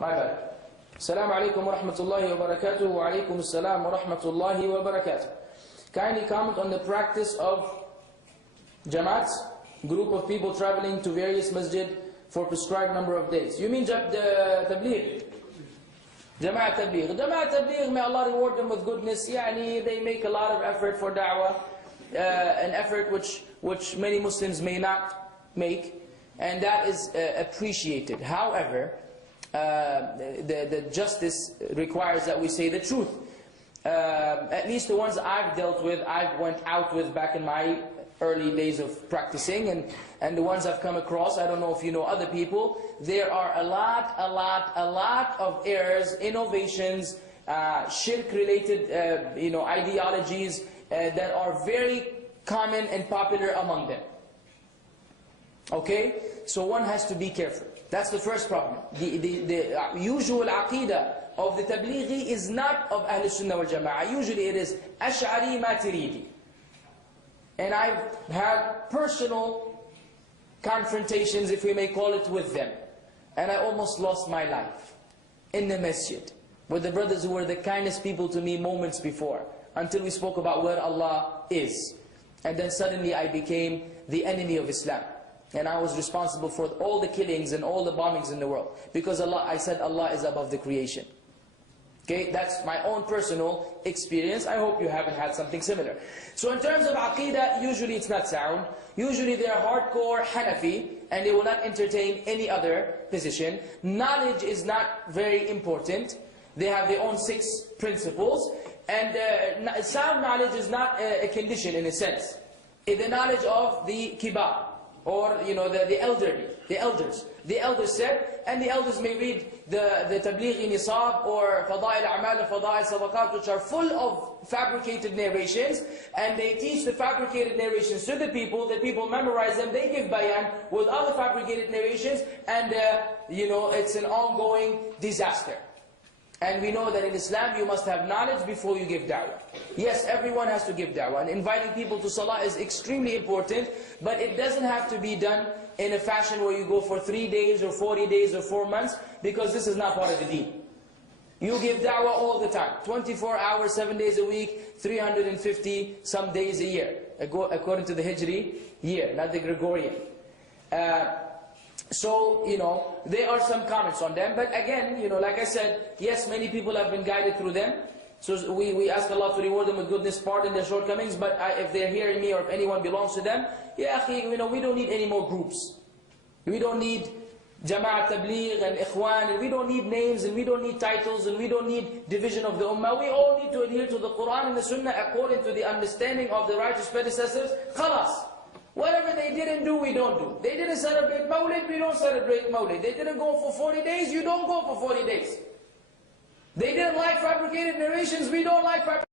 my bad. Assalamu alaikum wa rahmatullahi wa barakatuh. Wa alaikum assalam wa rahmatullahi wa barakatuh. Kindly comment on the practice of Jama'at, group of people traveling to various masjid for prescribed number of days. You mean the Tablighi? Jama'at Tablighi. Jama'at Tablighi, may Allah reward them with goodness. Yani, they make a lot of effort for da'wah, an effort which many Muslims may not make, and that is appreciated. However, the justice requires that we say the truth. At least the ones I've dealt with, I went out with back in my early days of practicing, and the ones I've come across, I don't know if you know other people, there are a lot of errors, innovations, shirk-related ideologies that are very common and popular among them. Okay? So one has to be careful. That's the first problem. The usual Aqeeda of the Tablighi is not of Ahl Sunnah wal Jama'at. Usually it is Ashari, Maturidi. And I've had personal confrontations, if we may call it, with them. And I almost lost my life in the masjid with the brothers who were the kindest people to me moments before, until we spoke about where Allah is. And then suddenly I became the enemy of Islam. And I was responsible for all the killings and all the bombings in the world. Because I said Allah is above the creation. Okay, that's my own personal experience. I hope you haven't had something similar. So in terms of Aqeeda, usually it's not sound. Usually they are hardcore Hanafi, and they will not entertain any other position. Knowledge is not very important. They have their own 6 principles. And sound knowledge is not a condition in a sense. It's the knowledge of the kibar, or the elderly, the elders. The elders said, and the elders may read the Tablighi Nisab or Fada'il A'mal and Fada'il Sadaqat, which are full of fabricated narrations, and they teach the fabricated narrations to the people memorize them, they give bayan with other fabricated narrations, and it's an ongoing disaster. And we know that in Islam you must have knowledge before you give da'wah. Yes, everyone has to give da'wah, and inviting people to salah is extremely important, but it doesn't have to be done in a fashion where you go for 3 days or 40 days or 4 months, because this is not part of the deen. You give da'wah all the time, 24 hours, 7 days a week, 350 some days a year, according to the Hijri year, not the Gregorian. So, there are some comments on them, but again, like I said, yes, many people have been guided through them. So we ask Allah to reward them with goodness, pardon their shortcomings, but if they're hearing me or if anyone belongs to them, yeah, we don't need any more groups. We don't need Jama'at Tabligh and Ikhwan, and we don't need names, and we don't need titles, and we don't need division of the Ummah. We all need to adhere to the Quran and the Sunnah according to the understanding of the righteous predecessors. Khalas. Whatever they didn't do, we don't do. They didn't celebrate Mawlid, we don't celebrate Mawlid. They didn't go for 40 days, you don't go for 40 days. They didn't like fabricated narrations, we don't like fabricated